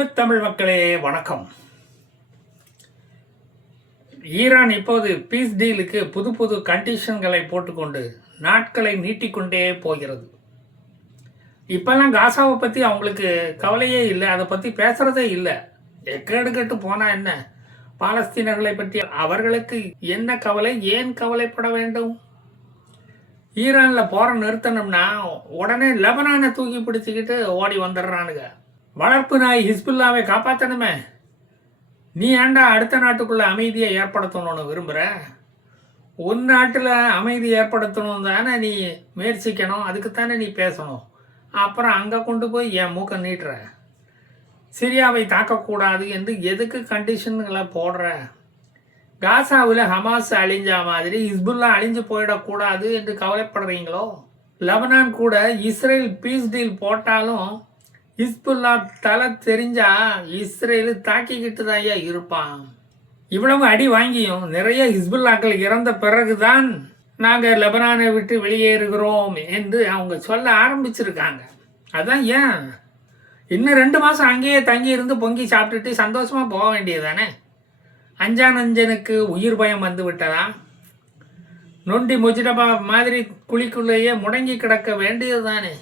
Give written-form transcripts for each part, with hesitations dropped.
அன்பு தமிழ் மக்களே வணக்கம். ஈரான் இப்போது பீஸ் டீலுக்கு புது புது கண்டிஷன்களை போட்டுக்கொண்டு நாட்களை நீட்டிக்கொண்டே போகிறது. இப்பெல்லாம் காசாவை பற்றி அவங்களுக்கு கவலையே இல்லை, அதை பற்றி பேசுறதே இல்லை. எக்கேடு கெட்டு போனால் என்ன, பாலஸ்தீனர்களை பற்றி அவர்களுக்கு என்ன கவலை, ஏன் கவலைப்பட வேண்டும்? ஈரானில் போற நிறுத்தணும்னா உடனே லெபனானை தூக்கி பிடிச்சிக்கிட்டு ஓடி வந்துடுறானுங்க. வளர்ப்பு நாய் ஹிஸ்புல்லாவை காப்பாற்றணுமே. நீ ஏண்டா அடுத்த நாட்டுக்குள்ள அமைதியை ஏற்படுத்தணும்னு விரும்புகிற? உன் நாட்டில் அமைதி ஏற்படுத்தணும் தானே நீ முயற்சிக்கணும், அதுக்குத்தானே நீ பேசணும். அப்புறம் அங்கே கொண்டு போய் என் மூக்க நீட்டுற. சிரியாவை தாக்கக்கூடாது என்று எதுக்கு கண்டிஷன்களை போடுற? காசாவில் ஹமாஸ் அழிஞ்சா மாதிரி ஹிஸ்புல்லா அழிஞ்சு போயிடக்கூடாது என்று கவலைப்படுறீங்களோ? லெபனான் கூட இஸ்ரேல் பீஸ் டீல் போட்டாலும் ஹிஸ்புல்லா தலை தெரிஞ்சா இஸ்ரேலு தாக்கிக்கிட்டு தான் இருப்பான். இவ்வளவு அடி வாங்கியும் நிறைய ஹிஸ்புல்லாக்கள் இறந்த பிறகுதான் நாங்கள் லெபனானை விட்டு வெளியேறுகிறோம் என்று அவங்க சொல்ல ஆரம்பிச்சிருக்காங்க. அதான் ஏன் இன்னும் 2 மாதம் அங்கேயே தங்கி இருந்து பொங்கி சாப்பிட்டுட்டு சந்தோஷமாக போக வேண்டியதானே? அஞ்சானஞ்சனுக்கு உயிர் பயம் வந்து விட்டதா? நொண்டி முஜிடபா மாதிரி குழிக்குள்ளேயே முடங்கி கிடக்க வேண்டியது தானே?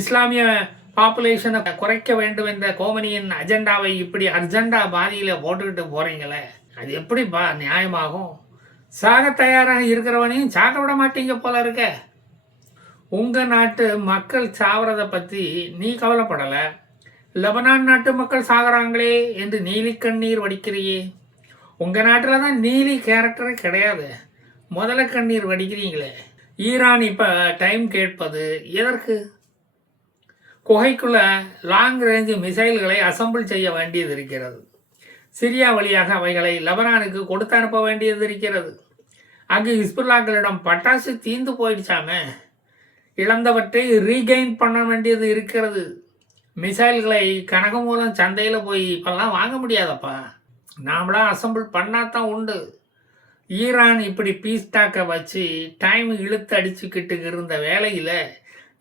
இஸ்லாமிய பாப்புலேஷனை குறைக்க வேண்டும் என்ற கோமனியின் அஜெண்டாவை இப்படி அர்ஜெண்டா பாதியில் போட்டுக்கிட்டு போகிறீங்களே, அது எப்படிப்பா நியாயமாகும்? சாக தயாராக இருக்கிறவனையும் சாக விட மாட்டீங்க போல இருக்க. உங்கள் நாட்டு மக்கள் சாவறதை பற்றி நீ கவலைப்படலை, லெபனான் நாட்டு மக்கள் சாகிறாங்களே என்று நீலி கண்ணீர் வடிக்கிறியே. உங்கள் நாட்டில் தான் நீலி கேரக்டரே கிடையாது, முதல்ல கண்ணீர் வடிக்கிறீங்களே. ஈரான் இப்போ டைம் கேட்பது எதற்கு? குகைக்குள்ள லாங் ரேஞ்சு மிசைல்களை அசம்பிள் செய்ய வேண்டியது இருக்கிறது. சிரியா வழியாக அவைகளை லெபனானுக்கு கொடுத்து அனுப்ப வேண்டியது இருக்கிறது. அங்கு ஹிஸ்புல்லாக்களிடம் பட்டாசு தீந்து போயிடுச்சாமே, இழந்தவற்றை ரீகெயின் பண்ண வேண்டியது இருக்கிறது. மிசைல்களை கனகம் மூலம் சந்தையில் போய் இப்பெல்லாம் வாங்க முடியாதப்பா, நாமளாம் அசம்பிள் பண்ணாதான் உண்டு. ஈரான் இப்படி பீஸ் டாக்கை வச்சு டைம் இழுத்து அடிச்சுக்கிட்டு இருந்த வேளையில்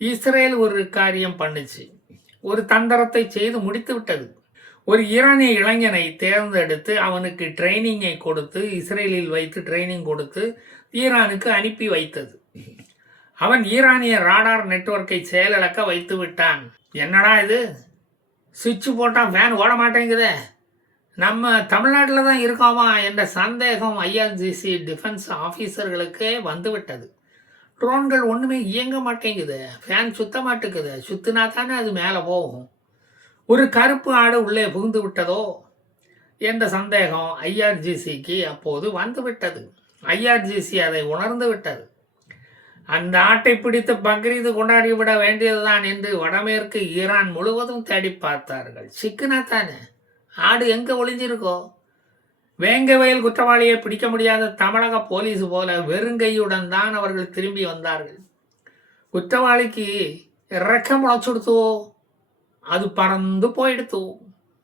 இஸ்ரேல் ஒரு காரியம் பண்ணுச்சு, ஒரு தந்திரத்தை செய்து முடித்து விட்டது. ஒரு ஈரானிய இளைஞனை தேர்ந்தெடுத்து அவனுக்கு ட்ரைனிங்கை கொடுத்து, இஸ்ரேலில் வைத்து ட்ரைனிங் கொடுத்து ஈரானுக்கு அனுப்பி வைத்தது. அவன் ஈரானிய ராடார் நெட்வொர்க்கை செயலிழக்க வைத்து விட்டான். என்னடா இது, சுவிட்ச் போட்டால் ஃபேன் ஓட மாட்டேங்குதே, நம்ம தமிழ்நாட்டில் தான் இருக்கோமா என்ற சந்தேகம் IRGC டிஃபென்ஸ் ஆஃபீஸர்களுக்கே வந்துவிட்டது. ட்ரோன்கள் ஒன்றுமே இயங்க மாட்டேங்குது, ஃபேன் சுத்த மாட்டேங்குது, சுத்தினா தானே அது மேலே போகும். ஒரு கருப்பு ஆடு உள்ளே புகுந்து விட்டதோ என்ற சந்தேகம் IRGCக்கு அப்போது வந்து விட்டது. IRGC அதை உணர்ந்து விட்டது. அந்த ஆட்டை பிடித்து பக்ரீது கொண்டாடி விட வேண்டியதுதான் என்று வடமேற்கு ஈரான் முழுவதும் தேடி பார்த்தார்கள். சிக்குனா தானே, ஆடு எங்கே ஒளிஞ்சிருக்கோ? வேங்க வயல் குற்றவாளியை பிடிக்க முடியாத தமிழக போலீஸ் போல வெறுங்கையுடன் தான் அவர்கள் திரும்பி வந்தார்கள். குற்றவாளிக்கு இறக்க முளைச்சுடுத்தோ, அது பறந்து போயிடுத்தோ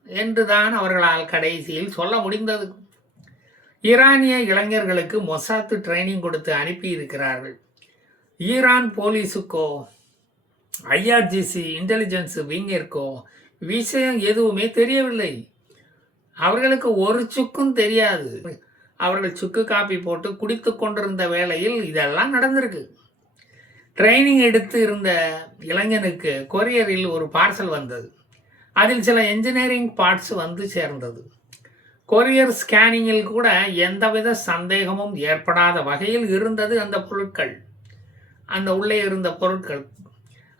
என்று தான் அவர்களால் கடைசியில் சொல்ல முடிந்தது. ஈரானிய இளைஞர்களுக்கு மொசாத்து ட்ரைனிங் கொடுத்து அனுப்பி இருக்கிறார்கள். ஈரான் போலீஸுக்கோ IRGC இன்டெலிஜென்ஸ் விங்கிற்கோ விஷயம் எதுவுமே தெரியவில்லை. அவர்களுக்கு ஒரு சுக்கும் தெரியாது. அவர்கள் சுக்கு காப்பி போட்டு குடித்து கொண்டிருந்த வேளையில் இதெல்லாம் நடந்திருக்கு. ட்ரைனிங் எடுத்து இருந்த இளைஞனுக்கு கொரியரில் ஒரு பார்சல் வந்தது. அதில் சில என்ஜினியரிங் பார்ட்ஸ் வந்து சேர்ந்தது. கொரியர் ஸ்கேனிங்கில் கூட எந்தவித சந்தேகமும் ஏற்படாத வகையில் இருந்தது அந்த பொருட்கள், அந்த உள்ளே இருந்த பொருட்கள்.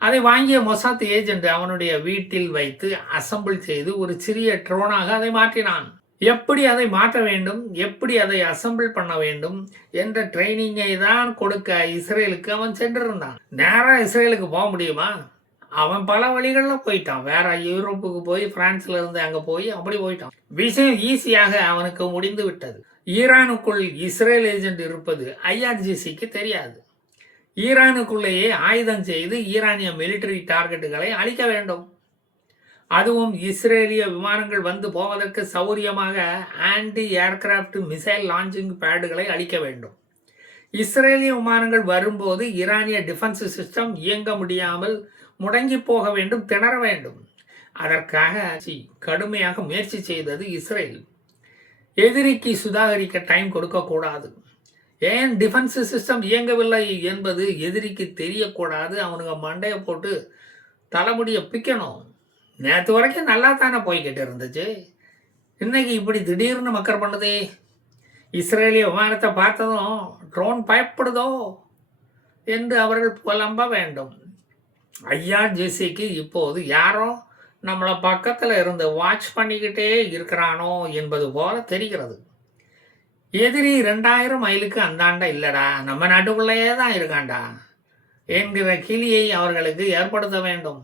அதை வாங்கிய மொசாத் ஏஜென்ட் அவனுடைய வீட்டில் வைத்து அசம்பிள் செய்து ஒரு சிறிய ட்ரோனாக அதை மாற்றினான். எப்படி அதை மாற்ற வேண்டும், எப்படி அதை அசம்பிள் பண்ண வேண்டும் என்ற ட்ரைனிங்கை தான் கொடுக்க இஸ்ரேலுக்கு அவன் சென்றிருந்தான். நேராக இஸ்ரேலுக்கு போக முடியுமா? அவன் பல வழிகளில் போயிட்டான். வேற யூரோப்புக்கு போய் பிரான்ஸ்ல இருந்து அங்கே போய் அப்படி போயிட்டான். விஷயம் ஈஸியாக அவனுக்கு முடிந்து விட்டது. ஈரானுக்குள் இஸ்ரேல் ஏஜென்ட் இருப்பது IRGCக்கு தெரியாது. ஈரானுக்குள்ளேயே ஆயுதம் செய்து ஈரானிய மிலிட்டரி டார்கெட்டுகளை அழிக்க வேண்டும். அதுவும் இஸ்ரேலிய விமானங்கள் வந்து போவதற்கு சௌரியமாக ஆன்டி ஏர்கிராஃப்ட் மிசைல் லான்ச்சிங் பேடுகளை அழிக்க வேண்டும். இஸ்ரேலிய விமானங்கள் வரும்போது ஈரானிய டிஃபென்ஸ் சிஸ்டம் இயங்க முடியாமல் முடங்கி போக வேண்டும், திணற வேண்டும். அதற்காக கடுமையாக முயற்சி செய்தது இஸ்ரேல். எதிரிக்கு சுதாகரிக்க டைம் கொடுக்கக்கூடாது. ஏன் டிஃபென்ஸ் சிஸ்டம் இயங்கவில்லை என்பது எதிரிக்கு தெரியக்கூடாது. அவனுங்க மண்டையை போட்டு தலைமுடியை பிக்கணும். நேற்று வரைக்கும் நல்லா தானே போய்கிட்டு இருந்துச்சு, இன்னைக்கு இப்படி திடீர்னு மக்கர் பண்ணுதே. இஸ்ரேலிய விமானத்தை பார்த்ததும் ட்ரோன் பயப்படுதோ என்று அவர்கள் புலம்ப வேண்டும். ஐஆர்ஜிசிக்கு இப்போது யாரோ நம்மளை பக்கத்தில் இருந்து வாட்ச் பண்ணிக்கிட்டே இருக்கிறானோ என்பது போல தெரிகிறது. எதிரி 2000 மைலுக்கு அந்தாண்டா இல்லடா, நம்ம நாட்டுக்குள்ளேயே தான் இருக்காண்டா என்கிற கிளியை அவர்களுக்கு ஏற்படுத்த வேண்டும்.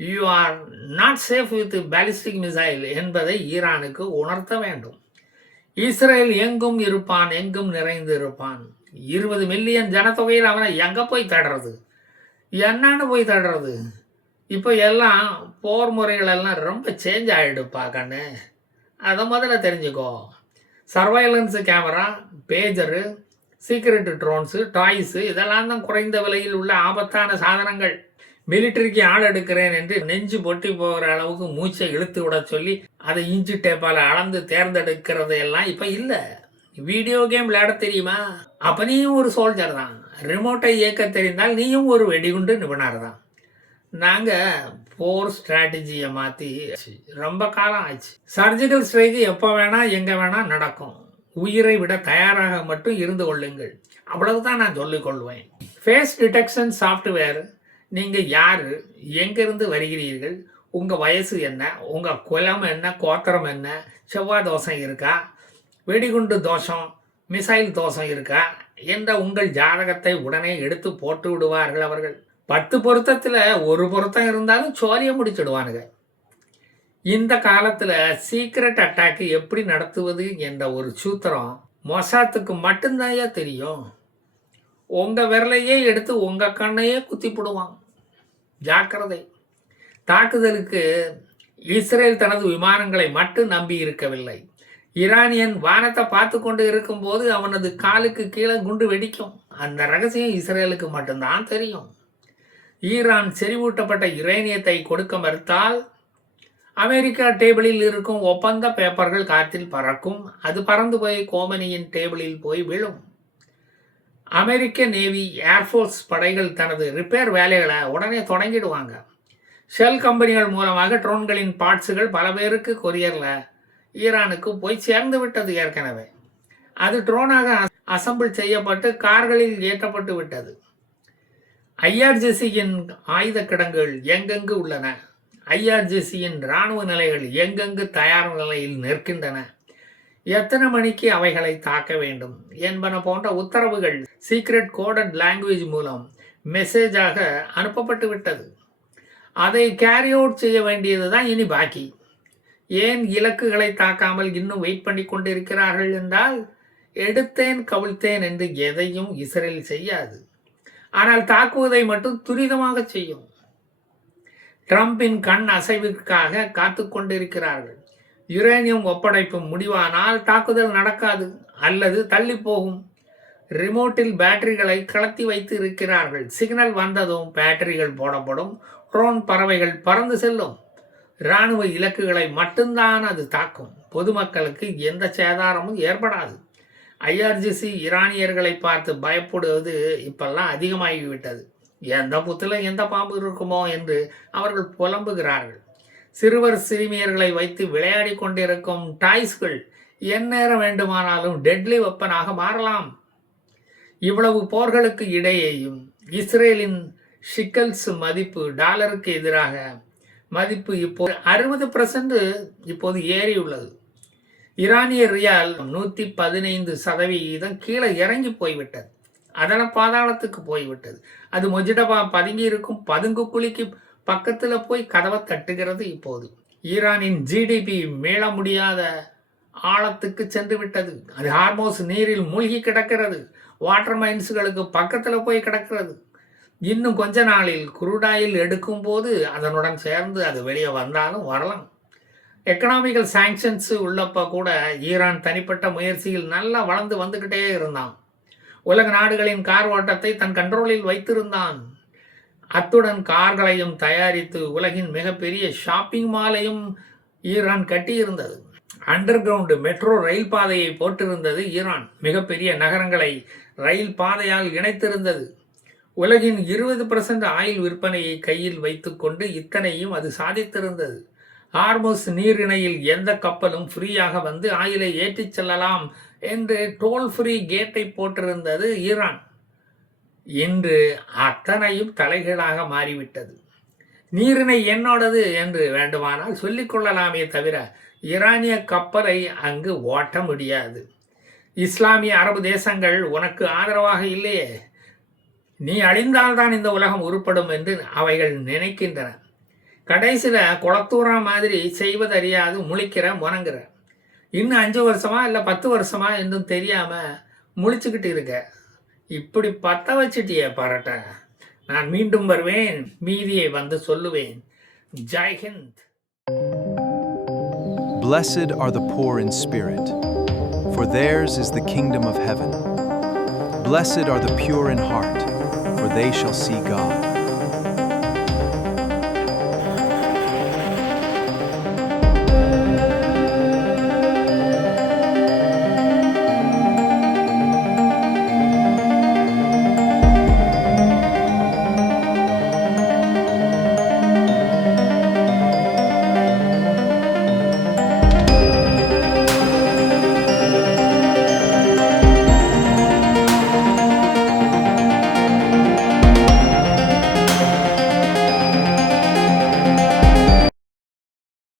You are not safe with ballistic missile என்பதை ஈரானுக்கு உணர்த்த வேண்டும். இஸ்ரேல் எங்கும் இருப்பான், எங்கும் நிறைந்து இருப்பான். 20 மில்லியன் ஜனத்தொகையில் அவனை எங்கே போய் தேடுறது, என்னன்னு போய் தேடுறது? இப்போ எல்லாம் போர் முறைகளெல்லாம் ரொம்ப சேஞ்ச் ஆகிடுப்பா கண்ணு, அதை முதல்ல தெரிஞ்சுக்கோ. சர்வைலன்ஸு கேமரா, பேஜரு, சீக்ரெட் ட்ரோன்ஸு, டாய்ஸு இதெல்லாம் தான் குறைந்த விலையில் உள்ள ஆபத்தான சாதனங்கள். மிலிட்டரிக்கு ஆள் எடுக்கிறேன் என்று நெஞ்சு பொட்டி போகிற அளவுக்கு மூச்சை இழுத்து விட சொல்லி அதை இன்ச்சு டேப்பால் அளந்து தேர்ந்தெடுக்கிறது எல்லாம் இப்போ இல்லை. வீடியோ கேம் விளையாட தெரியுமா? அப்போ நீயும் ஒரு சோல்ஜர் தான். ரிமோட்டை இயக்க தெரிந்தால் நீயும் ஒரு வெடிகுண்டு நிபுணர் தான். நாங்கள் போர் ஸ்ட்ராட்டஜியை மாற்றி ரொம்ப காலம் ஆச்சு. சர்ஜிக்கல் ஸ்ட்ரைக்கு எப்போ வேணால் எங்கே வேணால் நடக்கும். உயிரை விட தயாராக மட்டும் இருந்து கொள்ளுங்கள், அவ்வளவுதான் நான் சொல்லிக்கொள்வேன். ஃபேஸ் டிடெக்ஷன் சாஃப்ட்வேர், நீங்கள் யார், எங்கேருந்து வருகிறீர்கள், உங்கள் வயசு என்ன, உங்கள் குலம் என்ன, கோத்திரம் என்ன, செவ்வாய் தோஷம் இருக்கா, வெடிகுண்டு தோஷம், மிசைல் தோஷம் இருக்கா என்ற உங்கள் ஜாதகத்தை உடனே எடுத்து போட்டு விடுவார்கள் அவர்கள். 10 பொருத்தத்தில் ஒரு பொருத்தம் இருந்தாலும் சோழியை முடிச்சிடுவானுங்க. இந்த காலத்தில் சீக்ரெட் அட்டாக்கு எப்படி நடத்துவது என்ற ஒரு சூத்திரம் மொசாத்துக்கு மட்டும்தாயா தெரியும். உங்கள் விரலையே எடுத்து உங்கள் கண்ணையே குத்தி போடுவான். ஜாக்கிரதை. தாக்குதலுக்கு இஸ்ரேல் தனது விமானங்களை மட்டும் நம்பி இருக்கவில்லை. ஈரானியன் வானத்தை பார்த்து கொண்டு இருக்கும்போது அவனது காலுக்கு கீழே குண்டு வெடிக்கும். அந்த ரகசியம் இஸ்ரேலுக்கு மட்டும்தான் தெரியும். ஈரான் செறிவூட்டப்பட்ட யுரேனியத்தை கொடுக்க மறுத்தால் அமெரிக்கா டேபிளில் இருக்கும் ஒப்பந்த பேப்பர்கள் காற்றில் பறக்கும். அது பறந்து போய் கோமனியின் டேபிளில் போய் விழும். அமெரிக்க நேவி, ஏர்ஃபோர்ஸ் படைகள் தனது ரிப்பேர் வேலைகளை உடனே தொடங்கிடுவாங்க. ஷெல் கம்பெனிகள் மூலமாக ட்ரோன்களின் பார்ட்ஸுகள் பல பேருக்கு கொரியரில் ஈரானுக்கு போய் சேர்ந்து விட்டது. ஏற்கனவே அது ட்ரோனாக அசம்பிள் செய்யப்பட்டு கார்களில் ஏற்றப்பட்டு விட்டது. ஐஆர்ஜிசியின் ஆயுத கிடங்குகள் எங்கெங்கு உள்ளன, ஐஆர்ஜிசியின் இராணுவ நிலைகள் எங்கெங்கு தயார் நிலையில் நிற்கின்றன, எத்தனை மணிக்கு அவைகளை தாக்க வேண்டும் என்பன போன்ற உத்தரவுகள் சீக்ரெட் கோடட் லாங்குவேஜ் மூலம் மெசேஜாக அனுப்பப்பட்டு விட்டது. அதை கேரி அவுட் செய்ய வேண்டியது தான் இனி பாக்கி. ஏன் இலக்குகளை தாக்காமல் இன்னும் வெயிட் பண்ணி கொண்டிருக்கிறார்கள் என்றால், எடுத்தேன் கவிழ்த்தேன் என்று எதையும் இஸ்ரேல் செய்யாது. ஆனால் தாக்குவதை மட்டும் துரிதமாக செய்யும். ட்ரம்பின் கண் அசைவிற்காக காத்து கொண்டிருக்கிறார்கள். யுரேனியம் ஒப்படைப்பு முடிவானால் தாக்குதல் நடக்காது அல்லது தள்ளி போகும். ரிமோட்டில் பேட்டரிகளை கலத்தி வைத்து இருக்கிறார்கள். சிக்னல் வந்ததும் பேட்டரிகள் போடப்படும். ட்ரோன் பறவைகள் பறந்து செல்லும். இராணுவ இலக்குகளை மட்டும்தான் அது தாக்கும். பொதுமக்களுக்கு எந்த சேதாரமும் ஏற்படாது. ஐஆர்ஜிசி ஈரானியர்களை பார்த்து பயப்படுவது இப்பெல்லாம் அதிகமாகிவிட்டது. எந்த புத்தில் எந்த பாம்பு இருக்குமோ என்று அவர்கள் புலம்புகிறார்கள். சிறுவர் சிறுமியர்களை வைத்து விளையாடி கொண்டிருக்கும் டாய்ஸ்கள் எந்நேரம் வேண்டுமானாலும் டெட்லி வெப்பனாக மாறலாம். இவ்வளவு போர்களுக்கு இடையேயும் இஸ்ரேலின் ஷிக்கல்ஸ் மதிப்பு டாலருக்கு எதிராக மதிப்பு இப்போது 60% இப்போது ஏறியுள்ளது. ஈரானிய ரியால் 115% கீழே இறங்கி போய்விட்டது. அதன பாதாளத்துக்கு போய்விட்டது. அது மொஜிடபா பதுங்கி இருக்கும் பதுங்கு குழிக்கு பக்கத்தில் போய் கதவை தட்டுகிறது. இப்போது ஈரானின் ஜிடிபி மீள முடியாத ஆழத்துக்கு சென்று விட்டது. அது ஹார்மோஸ் நீரில் மூழ்கி கிடக்கிறது. வாட்டர் மைன்ஸுகளுக்கு பக்கத்தில் போய் கிடக்கிறது. இன்னும் கொஞ்ச நாளில் குரூடாயில் எடுக்கும் போது அதனுடன் சேர்ந்து அது வெளியே வந்தாலும் வரலாம். எக்கனாமிக்கல் சாங்ஷன்ஸ் உள்ளப்ப கூட ஈரான் தனிப்பட்ட முயற்சியில் நல்லா வளர்ந்து வந்துக்கிட்டே இருந்தான். உலக நாடுகளின் கார் ஓட்டத்தை தன் கண்ட்ரோலில் வைத்திருந்தான். அத்துடன் கார்களையும் தயாரித்து உலகின் மிகப்பெரிய ஷாப்பிங் மாலையும் ஈரான் கட்டியிருந்தது. அண்டர் கிரவுண்ட் மெட்ரோ ரயில் பாதையை போட்டிருந்தது ஈரான். மிகப்பெரிய நகரங்களை ரயில் பாதையால் இணைத்திருந்தது. உலகின் 20% ஆயில் விற்பனையை கையில் வைத்துக்கொண்டு இத்தனையும் அது சாதித்திருந்தது. ஹார்முஸ் நீரிணையில் எந்த கப்பலும் ஃப்ரீயாக வந்து ஆயிலை ஏற்றிச் செல்லலாம் என்று டோல் ஃப்ரீ கேட்டை போட்டிருந்தது ஈரான். இன்று அத்தனையும் தலைகீழாக மாறிவிட்டது. நீரிணை என்னோடது என்று வேண்டுமானால் சொல்லிக் கொள்ளலாமே தவிர ஈரானிய கப்பலை அங்கு ஓட்ட முடியாது. இஸ்லாமிய அரபு தேசங்கள் உனக்கு ஆதரவாக இல்லையே, நீ அழிந்தால்தான் இந்த உலகம் உருப்படும் என்று அவைகள் நினைக்கின்றன. கடைசியில் குளத்தூரா மாதிரி செய்வதறியாது முழிக்கிற முறங்குற. இன்னும் 5 வருஷமா இல்லை 10 வருஷமா என்றும் தெரியாமல் முழிச்சுக்கிட்டு இருக்க. இப்படி பற்ற வச்சிட்டியே பரட்ட. நான் மீண்டும் வருவேன், மீதியை வந்து சொல்லுவேன். Jai Hind. Blessed are the poor in spirit, for theirs is the kingdom of heaven. Blessed are the pure in heart, for they shall see God.